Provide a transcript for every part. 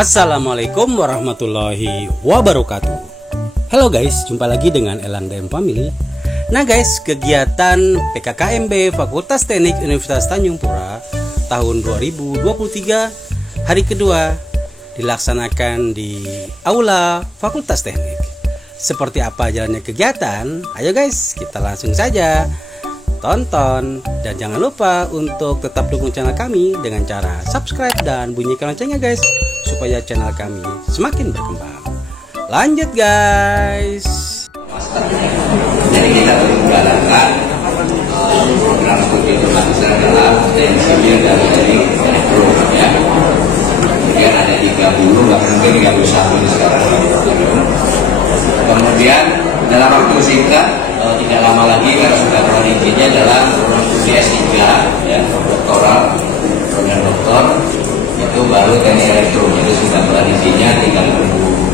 Assalamualaikum warahmatullahi wabarakatuh. Halo guys, jumpa lagi dengan Elang DM Family. Nah guys, kegiatan PKKMB Fakultas Teknik Universitas Tanjung Pura tahun 2023 hari kedua dilaksanakan di Aula Fakultas Teknik. Seperti apa jalannya kegiatan? Ayo guys, kita langsung saja tonton, dan jangan lupa untuk tetap dukung channel kami dengan cara subscribe dan bunyikan loncengnya guys, supaya channel kami semakin berkembang. Lanjut guys. Jadi kita menggalakkan program studi berbasis adalah potensinya dari elektro ya. Kemudian ada 30 bahkan mungkin 31 sekarang. Kemudian dalam waktu singkat tidak lama lagi karena sudah keluar izinnya adalah program studi S3 ya, doktoral, program doktor itu baru teknik elektro, itu sudah keluar izinnya, tinggal menunggu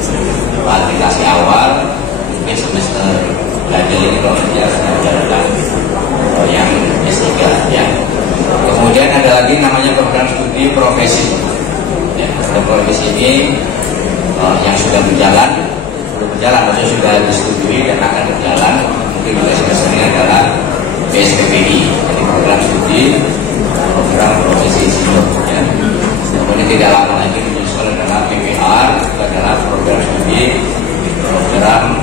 aplikasi awal mungkin semester belajar ini kalau tidak sudah jalan yang S3 ya. Kemudian ada lagi namanya program studi profesi ya, profesi ini yang sudah berjalan, maksudnya sudah disetujui dan akan berjalan. Mungkin juga sebenarnya adalah PSPPI, jadi program studi program profesi insinyur ya. Kemudian tidak lama lagi menyusul adalah PPR, itu adalah program studi program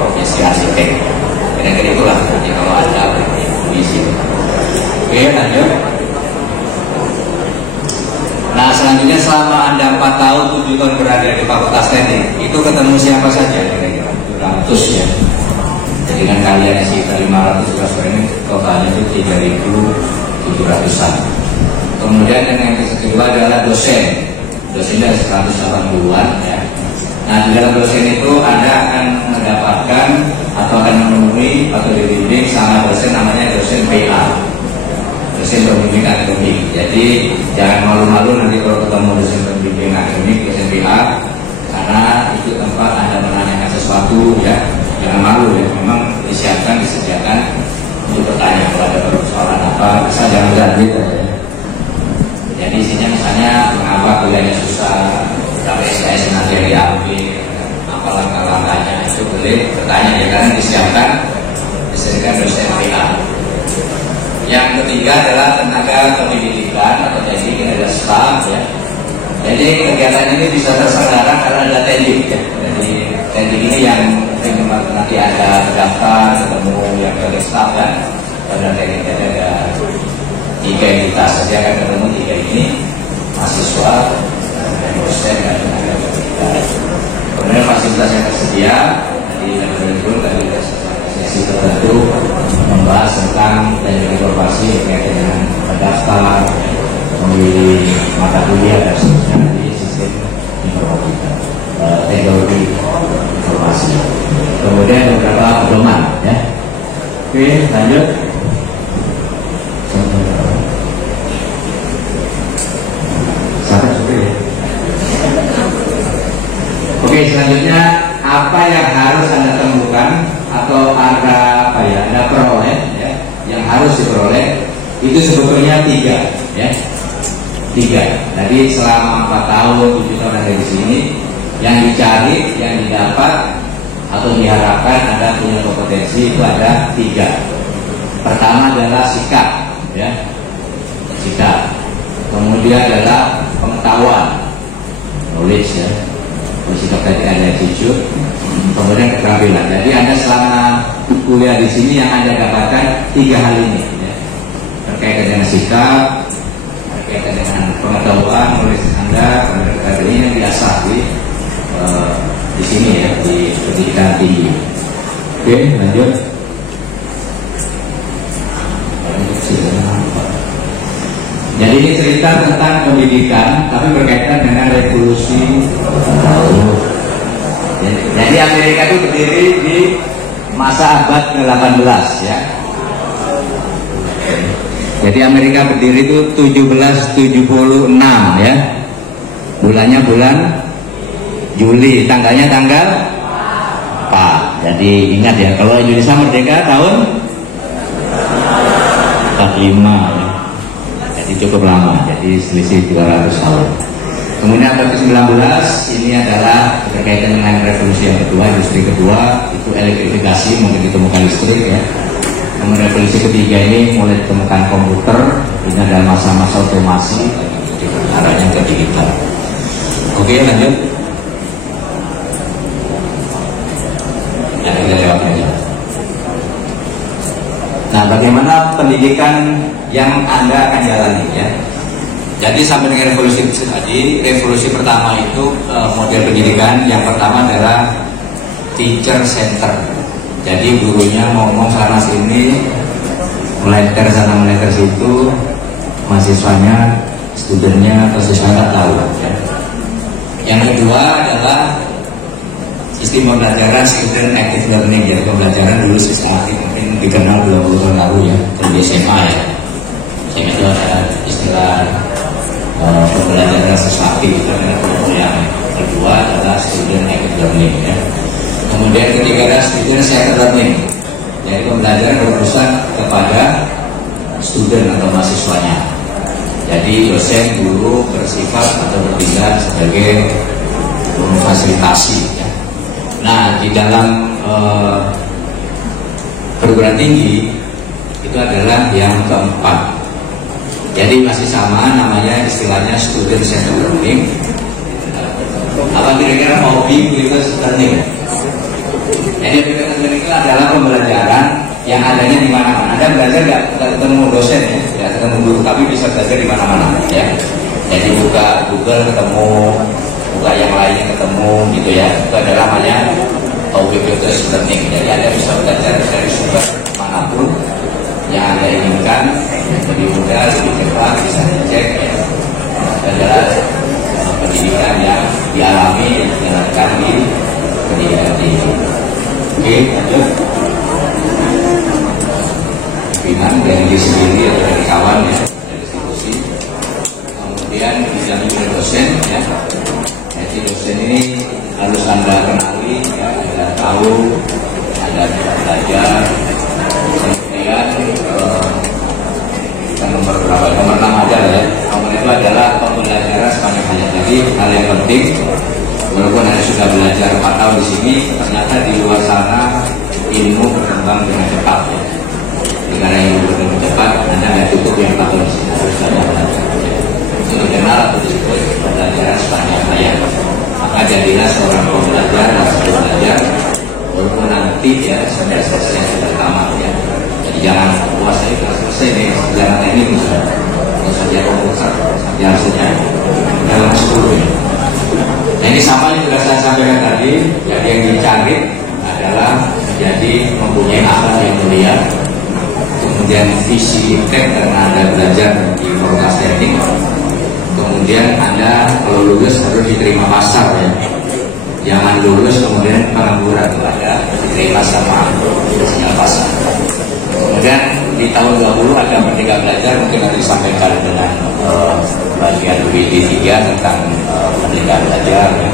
profesi arsitek. Kira-kira itulah nanti kalau ada di sini. Oke, lanjut. Nah, selanjutnya selama Anda 4 tahun 7 tahun berada di Fakultas Teknik, itu ketemu siapa saja kira-kira? 700 ya. Jadi kan kalian sekitar 500 siswa ini totalnya itu 3.700-an. Kemudian yang kedua adalah dosen. Dosennya 180-an ya. Nah, di dalam dosen itu Anda akan mendapatkan atau akan menemui atau dibimbing sama dosen namanya dosen PA. Dosen pembimbing akademik. Jadi jangan malu-malu nanti kalau ketemu dosen pembimbing akademik, dosen PA, karena itu tempat Anda menanyakan sesuatu ya. Jangan malu ya, memang disediakan untuk bertanya kalau ada persoalan apa, asal jangan ganti ya. Jadi isinya misalnya mengapa kuliahnya susah, berapa SKS nanti yang diambil, apa langkah-langkahnya, itu boleh bertanya ya, karena disediakan dosen PA. Yang ketiga adalah tenaga pendidikan atau jadi ini adalah staff ya. Jadi kegiatan ini bisa terselenggara karena ada tendik ya. Jadi tendik ini yang nanti ada daftar ketemu yang dari staff dan pada tendik ada 3 entitas. Jadi akan ketemu 3 ini, mahasiswa dan dosen dan tenaga pendidikan. Kemudian fasilitas yang tersedia di laboratorium dari sesi tertentu membahas tentang teknik informasi berkaitan dengan mendaftar, memilih mata kuliah dan seterusnya di sistem informatika, teknologi informasi. Kemudian beberapa pedoman ya. Oke, lanjut. Oke, selanjutnya apa yang harus Anda temukan atau Anda peroleh ya, yang harus diperoleh itu sebetulnya 3 ya. 3. Jadi selama 4 tahun 7 tahun ada di sini, yang dicari, yang didapat atau diharapkan Anda punya kompetensi itu ada 3. Pertama adalah sikap ya. Sikap. Kemudian adalah pengetahuan, knowledge ya. Sikap tadi ada attitude, kemudian keterampilan. Jadi Anda selama kuliah di sini yang Anda dapatkan 3 hal ini ya. Terkait dengan sikap, terkait dengan pengetahuan, knowledge Anda, kemudian keterampilan yang diasah di sini ya, di pendidikan tinggi. Oke, lanjut. Jadi ini cerita tentang pendidikan, tapi berkaitan dengan revolusi. Jadi Amerika itu berdiri di masa abad ke-18 ya. Jadi Amerika berdiri itu 1776 ya. Bulannya bulan Juli, tanggalnya tanggal 4. Jadi ingat ya, kalau Indonesia merdeka tahun 45 ya. Jadi cukup lama, jadi selisih 200 tahun. Kemudian abad ke-19 ini adalah berkaitan dengan revolusi yang kedua, industri kedua, itu elektrifikasi, mungkin ditemukan listrik ya. Kemudian revolusi ketiga ini mulai ditemukan komputer, ini adalah masa-masa otomasi, arahnya ke digital. Oke, lanjut. Ya, kita lewat aja. Nah, bagaimana pendidikan yang Anda akan jalani ya? Jadi sampai dengan revolusi tadi, revolusi pertama itu model pendidikan yang pertama adalah teacher center. Jadi gurunya ngomong sana sini, meleter sana meleter situ, mahasiswanya, studennya atau siswanya nggak tahu. Ya. Yang kedua adalah sistem pembelajaran student active learning, jadi pembelajaran dulu sistematik, mungkin dikenal belum tahun lalu ya, di SMA ya. SMA itu ada istilah pembelajaran sistematik, itu adalah yang kedua adalah student active learning ya. Kemudian ketiga adalah student centered learning, jadi pembelajaran berpusat kepada student atau mahasiswanya. Jadi dosen guru bersifat atau bertindak sebagai fasilitasi ya. Nah, di dalam perguruan tinggi itu adalah yang keempat. Jadi masih sama, namanya istilahnya student centered learning. Apa kira-kira hobi universal learning? Jadi universal learning itu adalah pembelajaran yang adanya di mana-mana. Anda belajar nggak ketemu dosen ya, nggak ketemu guru, tapi bisa belajar di mana-mana ya. Jadi buka Google ketemu, buka yang lainnya ketemu gitu ya. Itu adalah namanya ubiquitous learning. Jadi Anda bisa belajar dari sumber manapun yang Anda inginkan, lebih mudah, lebih cepat, bisa dicek ya. Itu adalah pendidikan yang dialami, yang dijalankan di pendidikan tinggi. Oke, lanjut. Pimpinan dari diri sendiri atau dari kawan ya, dari institusi. Kemudian didampingi dosen ya. Jadi dosen ini harus Anda kenali ya, Anda tahu, Anda bisa belajar. Kemudian nomor berapa? Nomor 6 aja ya. Nomor itu adalah pembelajaran sebanyak-banyak. Jadi hal yang penting, walaupun Anda sudah belajar 4 tahun di sini, ternyata di luar sana ilmu berkembang dengan cepat ya. Karena ilmu berkembang cepat, Anda nggak cukup yang 4 tahun di sini, harus banyak belajar. Itu dikenal atau disebut pembelajaran sebanyak-banyak. Maka jadilah seorang pembelajar, belajar, walaupun nanti ya sampai selesai sudah tamat ya. Jadi jangan puasanya sudah selesai nih, sejarah teknik sudah, saja komputer, saja harusnya dalam 10 ya. Nah ini sama yang sudah saya sampaikan tadi. Jadi yang dicari adalah menjadi mempunyai akhlak yang mulia, kemudian visi impact karena Anda belajar di fakultas teknik, kemudian Anda kalau lulus harus diterima pasar ya, jangan lulus kemudian pengangguran, ada diterima sama sinyal pasar. Kemudian di tahun 20 ada Merdeka Belajar, mungkin nanti disampaikan dengan bagian WD3 tentang Merdeka Belajar ya.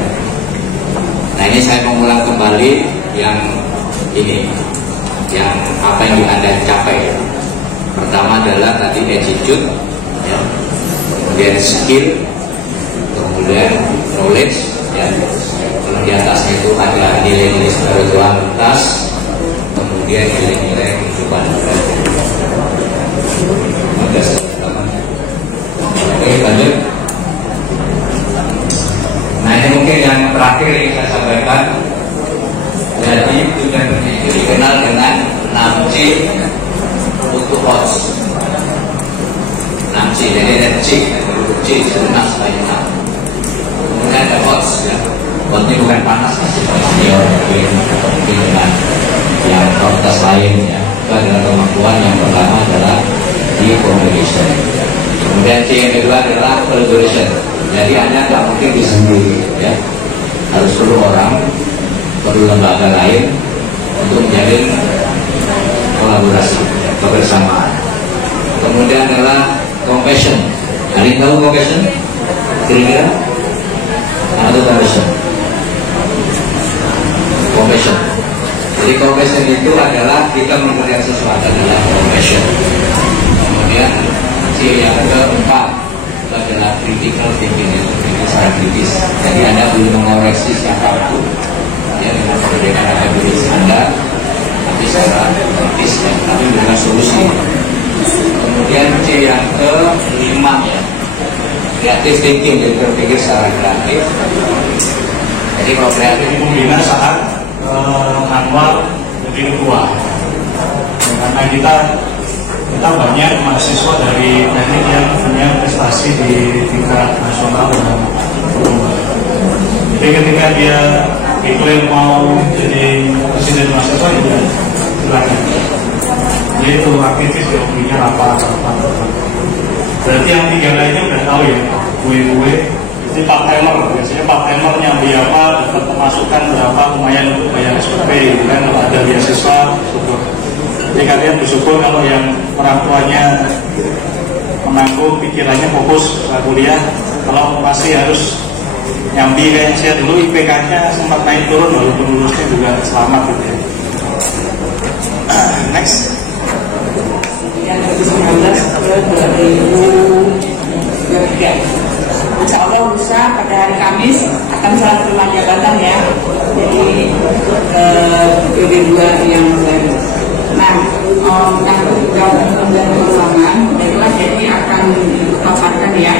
Nah ini saya mengulang kembali yang ini, yang apa yang Anda capai. Pertama adalah tadi attitude ya. Kemudian skill, kemudian knowledge ya. Kalau di atasnya itu ada nilai-nilai spiritualitas, kemudian nilai-nilai kehidupan. Oke, lanjut. Nah ini mungkin yang terakhir yang saya sampaikan. Jadi tujuan itu dikenal dengan 6C untuk hots. 6C, jadi ada C, C itu nas lain. Kemudian ada hots ya. Hotnya bukan panas, masih senior, mungkin dengan yang fakultas lain ya. Itu adalah kemampuan yang pertama adalah di communication. Kemudian C yang kedua adalah collaboration. Jadi Anda tidak mungkin bisa sendiri ya. Harus perlu orang, perlu lembaga lain untuk menjalin kolaborasi, kebersamaan. Kemudian adalah compassion. Ada yang tahu compassion? Kira-kira? Atau compassion? Compassion. Jadi compassion itu adalah kita mengerjakan sesuatu adalah compassion. Kemudian C yang keempat itu adalah critical thinking, itu berpikir secara kritis. Jadi Anda belum mengoreksi siapapun ya, dengan perbedaan akademis Anda, tapi secara kritis ya, tapi dengan solusi. Kemudian C yang ke-5 ya, kreatif thinking, jadi berpikir secara kreatif. Jadi kalau kreatif membina saat manual lebih tua, karena kita banyak mahasiswa dari teknik yang punya prestasi di tingkat nasional dan global. Jadi ketika dia diklaim mau jadi presiden mahasiswa, itu silakan. Jadi itu aktivis yang punya apa. Berarti yang 3 lainnya udah tahu ya, kue-kue. Jadi part timer, biasanya part timer nyambi apa, dapat pemasukan berapa, lumayan untuk bayar SPP, gitu kan, kalau ada beasiswa, syukur. Jadi kalian bersyukur kalau yang orang tuanya menanggung pikirannya fokus kuliah, kalau masih harus nyambi kayak saya dulu, IPK-nya sempat naik turun, walaupun lulusnya juga selamat gitu ya. Next. Yang 2019 ke 2023. Insya Allah lusa pada hari Kamis akan serah terima jabatan ya. Jadi PD2 yang baru. Nah, kantor juga dan keuangan adalah jadi akan dipaparkan ya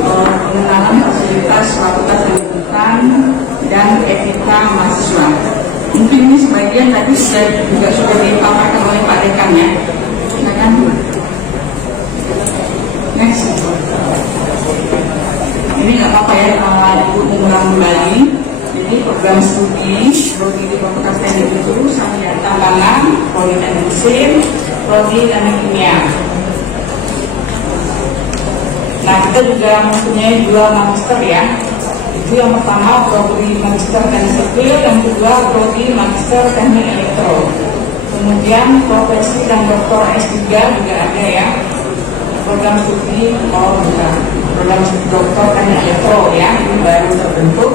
pengenalan fasilitas fakultas pendidikan dan etika mahasiswa. Mungkin ini sebagian tadi sudah dipaparkan oleh Pak Dekan ya. Silakan. Next. Ini nggak apa-apa ya, Ibu mengulang kembali. Jadi program studi di Fakultas Teknik itu sampai tambangan, prodi teknik mesin, prodi teknik kimia. Nah, kita juga mempunyai 2 magister ya. Itu yang pertama prodi magister teknik sipil, yang kedua prodi magister teknik elektro. Kemudian profesi dan doktor S3 juga ada ya. Program studi program doktor teknik elektro ya, ini baru terbentuk.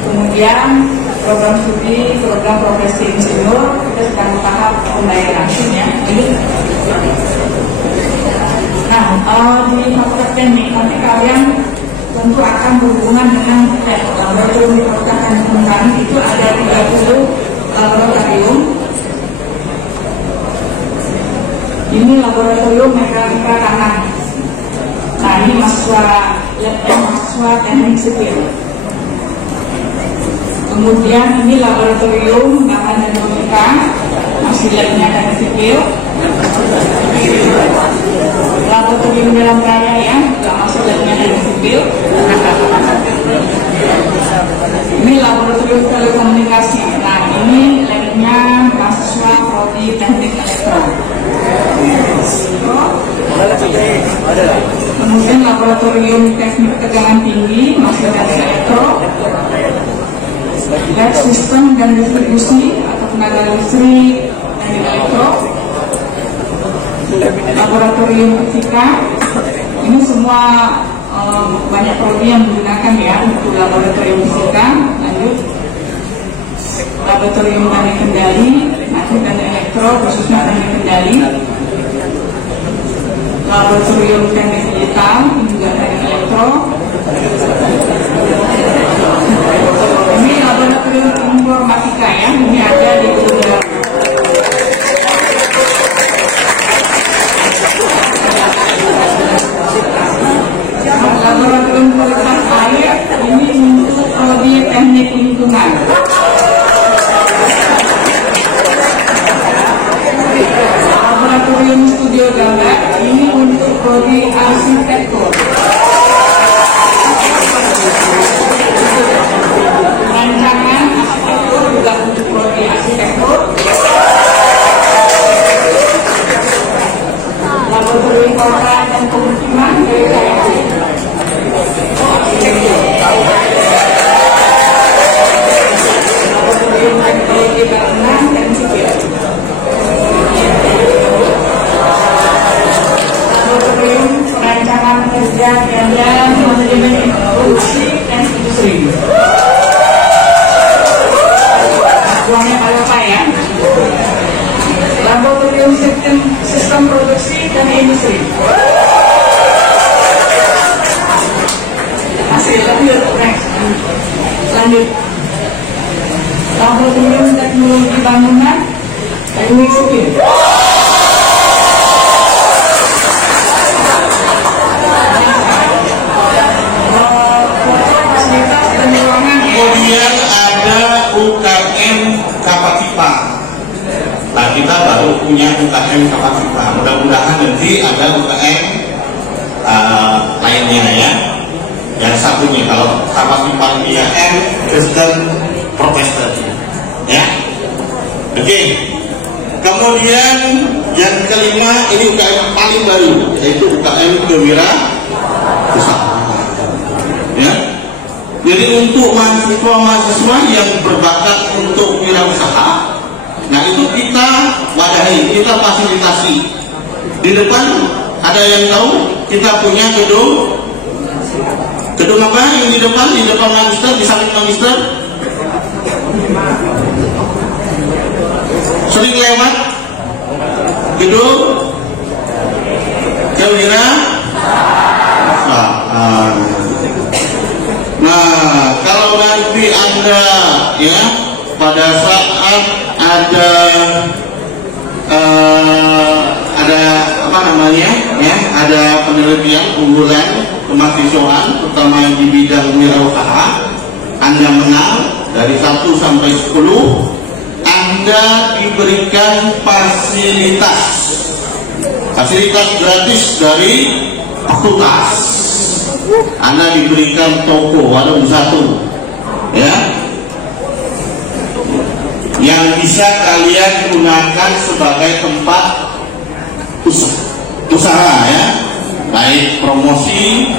Kemudian program studi program profesi insinyur kita sedang tahap pembayaran ya. Ini nah di fakultas teknik nanti kalian tentu akan berhubungan dengan laboratorium di fakultas teknik kami itu ada 30 laboratorium. Ini laboratorium mekanika tanah. Nah ini mahasiswa teknik sipil. Kemudian ini laboratorium bahan dan logika, masih labnya teknik sipil. Laboratorium dalam raya ya, juga masih labnya teknik sipil. Ini laboratorium telekomunikasi. Nah ini labnya mahasiswa prodi teknik elektro. Kemudian laboratorium teknik tegangan tinggi masih teknik elektro. Lab sistem dan distribusi atau tenaga listrik teknik elektro. Laboratorium fisika ini semua banyak prodi yang menggunakan ya untuk laboratorium fisika. Lanjut laboratorium teknik kendali, nanti teknik elektro khususnya teknik kendali. Laboratorium teknik digital ini juga teknik elektro. Ini laboratorium informatika ya, ini ada di Gedung. Laboratorium kualitas air ini untuk prodi teknik lingkungan. Laboratorium studio gambar ini untuk prodi arsitektur. Rancangan arsitektur juga untuk prodi arsitektur. Laboratorium kota dan pemukiman rekreasi. Laboratorium teknologi bangunan dan sipil. Laboratorium perancangan kerja dan manajemen produksi dan industri. Uangnya apa ya? Laboratorium sistem produksi dan industri. lanjut. Laboratorium Teknologi Bangunan Teknik Sipil. Kemudian ada UKM Kapasipa. Nah, kita baru punya UKM Kapasipa. Mudah-mudahan nanti ada UKM lainnya ya. Yang satunya kalau Kapasipa punya M, Kristen Profesor. Ya. Oke. Kemudian yang kelima ini UKM paling baru, yaitu UKM Kewirausahaan. Ya. Jadi untuk mahasiswa-mahasiswa yang berbakat untuk wirausaha, nah itu kita wadahi, kita fasilitasi. Di depan ada yang tahu kita punya gedung apa yang di depan magister, di samping magister sering lewat gedung kewirausahaan. Nah, kalau nanti Anda ya pada saat ada apa namanya ya, ada penelitian unggulan kemahasiswaan terutama di bidang wirausaha, Anda menang dari 1 sampai 10, Anda diberikan fasilitas gratis dari fakultas. Anda diberikan toko walaupun 1 ya, yang bisa kalian gunakan sebagai tempat usaha ya, baik promosi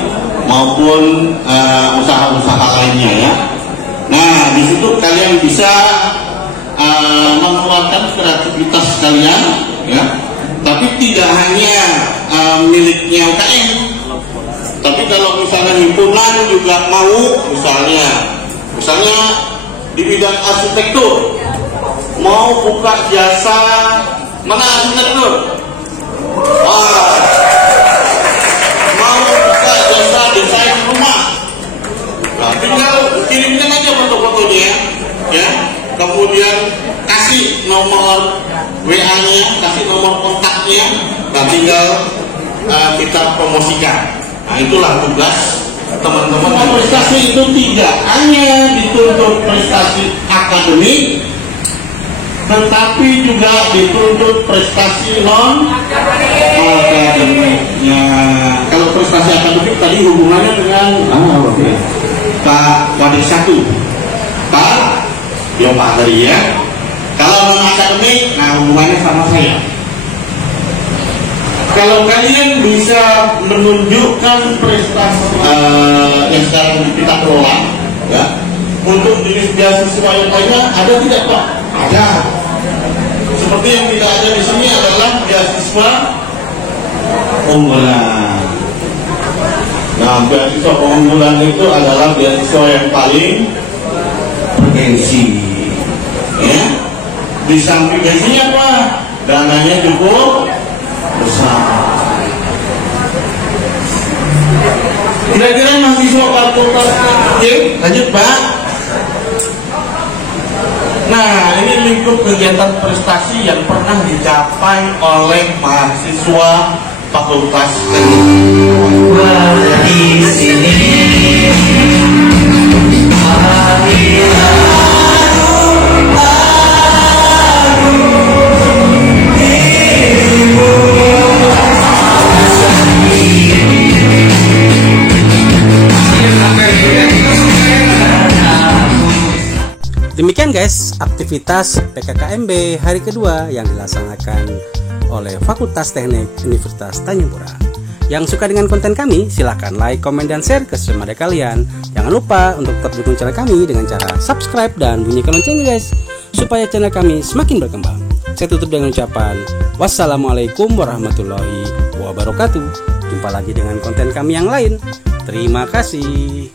maupun usaha-usaha lainnya ya. Nah, di situ kalian bisa mengeluarkan kreativitas kalian ya, tapi tidak hanya miliknya UKM. Tapi kalau misalnya himpunan juga mau, misalnya di bidang arsitektur, mau buka jasa mana arsitektur, mau buka jasa desain rumah, nah, tinggal kirimkan aja foto-fotonya, ya. Kemudian kasih nomor WA-nya, kasih nomor kontaknya, dan tinggal kita promosikan. Nah, itulah tugas teman-teman. Prestasi itu tidak hanya dituntut prestasi akademik, tetapi juga dituntut prestasi non akademiknya. Kalau prestasi akademik tadi hubungannya dengan Pak Wadik 1, Pak Pak tadi ya. Kalau non akademik, nah hubungannya sama saya. Kalau kalian bisa menunjukkan prestasi yang sekarang kita kelola, ya, untuk jenis beasiswa yang lainnya ada tidak Pak? Ada. Seperti yang tidak ada di sini adalah beasiswa unggulan. Nah, beasiswa unggulan itu adalah beasiswa yang paling bergengsi. Ya, di samping gengsinya Pak, dananya cukup besar. Kira-kira mahasiswa fakultas lanjut Pak. Nah, ini lingkup kegiatan prestasi yang pernah dicapai oleh mahasiswa fakultas di sini. Demikian guys, aktivitas PKKMB hari kedua yang dilaksanakan oleh Fakultas Teknik Universitas Tanjung Pura. Yang suka dengan konten kami, silahkan like, komen, dan share ke sosial media kalian. Jangan lupa untuk tetap dukung channel kami dengan cara subscribe dan bunyikan loncengnya guys, supaya channel kami semakin berkembang. Saya tutup dengan ucapan wassalamualaikum warahmatullahi wabarakatuh. Jumpa lagi dengan konten kami yang lain. Terima kasih.